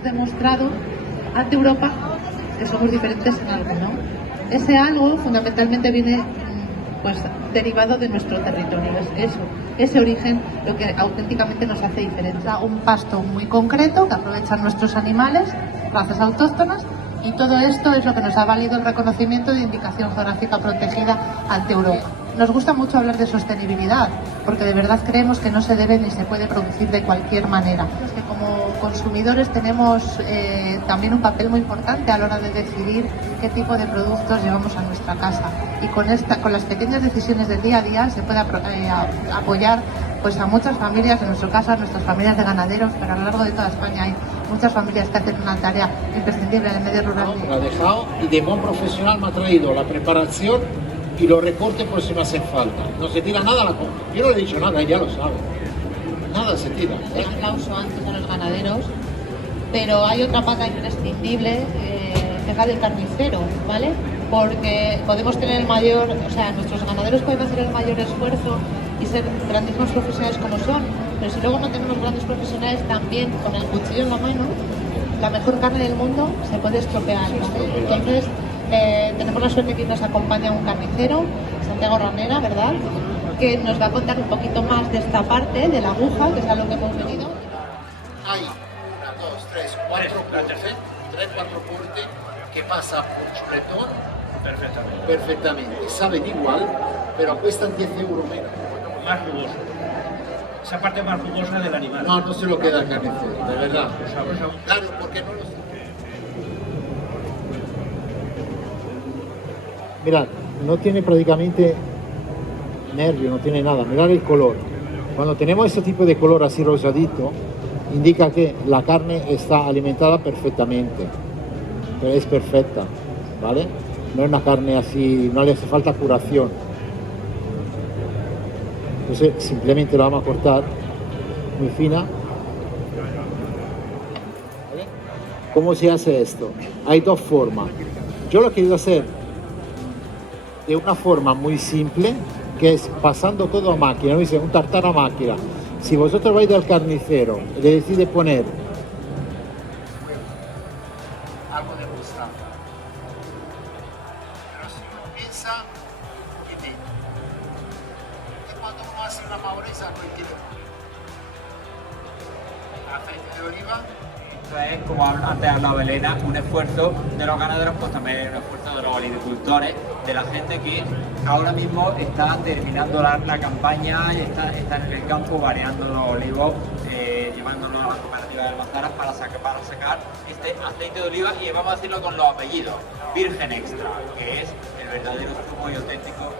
hemos demostrado ante Europa que somos diferentes en algo, ¿no? Ese algo fundamentalmente viene pues derivado de nuestro territorio, es eso, ese origen lo que auténticamente nos hace diferentes. Un pasto muy concreto que aprovechan nuestros animales, razas autóctonas, y todo esto es lo que nos ha valido el reconocimiento de indicación geográfica protegida ante Europa. Nos gusta mucho hablar de sostenibilidad, porque de verdad creemos que no se debe ni se puede producir de cualquier manera. Es que como consumidores tenemos también un papel muy importante a la hora de decidir qué tipo de productos llevamos a nuestra casa. Y con las pequeñas decisiones del día a día se puede apoyar pues a muchas familias, en nuestro caso a nuestras familias de ganaderos, pero a lo largo de toda España hay muchas familias que hacen una tarea imprescindible en el medio rural. Lo ha dejado y de buen profesional me ha traído la preparación y los recortes por si me hacen falta. No se tira nada a la compra. Yo no le he dicho nada, ella lo sabe. Nada se tira. Un aplauso antes a los ganaderos, pero hay otra pata imprescindible, que es la del carnicero, ¿vale? Porque podemos tener nuestros ganaderos pueden hacer el mayor esfuerzo y ser grandísimos profesionales como son, pero si luego no tenemos grandes profesionales, también con el cuchillo en la mano, la mejor carne del mundo se puede estropear, ¿vale? Entonces, tenemos la suerte que nos acompaña un carnicero, Santiago Ranera, ¿verdad?, que nos va a contar un poquito más de esta parte, de la aguja, que es a lo que hemos venido. Hay 1, 2, 3, 4 cortes, 3-4 cortes que pasa por chuletón perfectamente. Saben igual, pero cuestan 10 euros menos. Más jugoso. Esa parte más jugosa del animal. No, no se lo queda el carnicero, de verdad. Claro, porque no lo sé. Mirad, no tiene prácticamente nervio, no tiene nada. Mirad el color. Cuando tenemos este tipo de color así rosadito, indica que la carne está alimentada perfectamente. Pero es perfecta, ¿vale? No es una carne así, no le hace falta curación. Entonces simplemente la vamos a cortar muy fina. ¿Vale? ¿Cómo se hace esto? Hay dos formas. Yo lo he querido hacer de una forma muy simple, que es pasando todo a máquina, no dice un tartar a máquina. Si vosotros vais al carnicero y le decide poner algo de mostaza, pero si uno piensa que tiene, y cuando uno hace una mahonesa, ¿qué tiene? Aceite de oliva. Esto es, como antes hablaba Elena, un esfuerzo de los ganaderos, pues también un esfuerzo de los olivicultores, de la gente que ahora mismo está terminando la campaña y está en el campo variando los olivos, llevándolos a las cooperativas de almazaras para sacar este aceite de oliva, y vamos a decirlo con los apellidos: Virgen Extra, que es el verdadero zumo y auténtico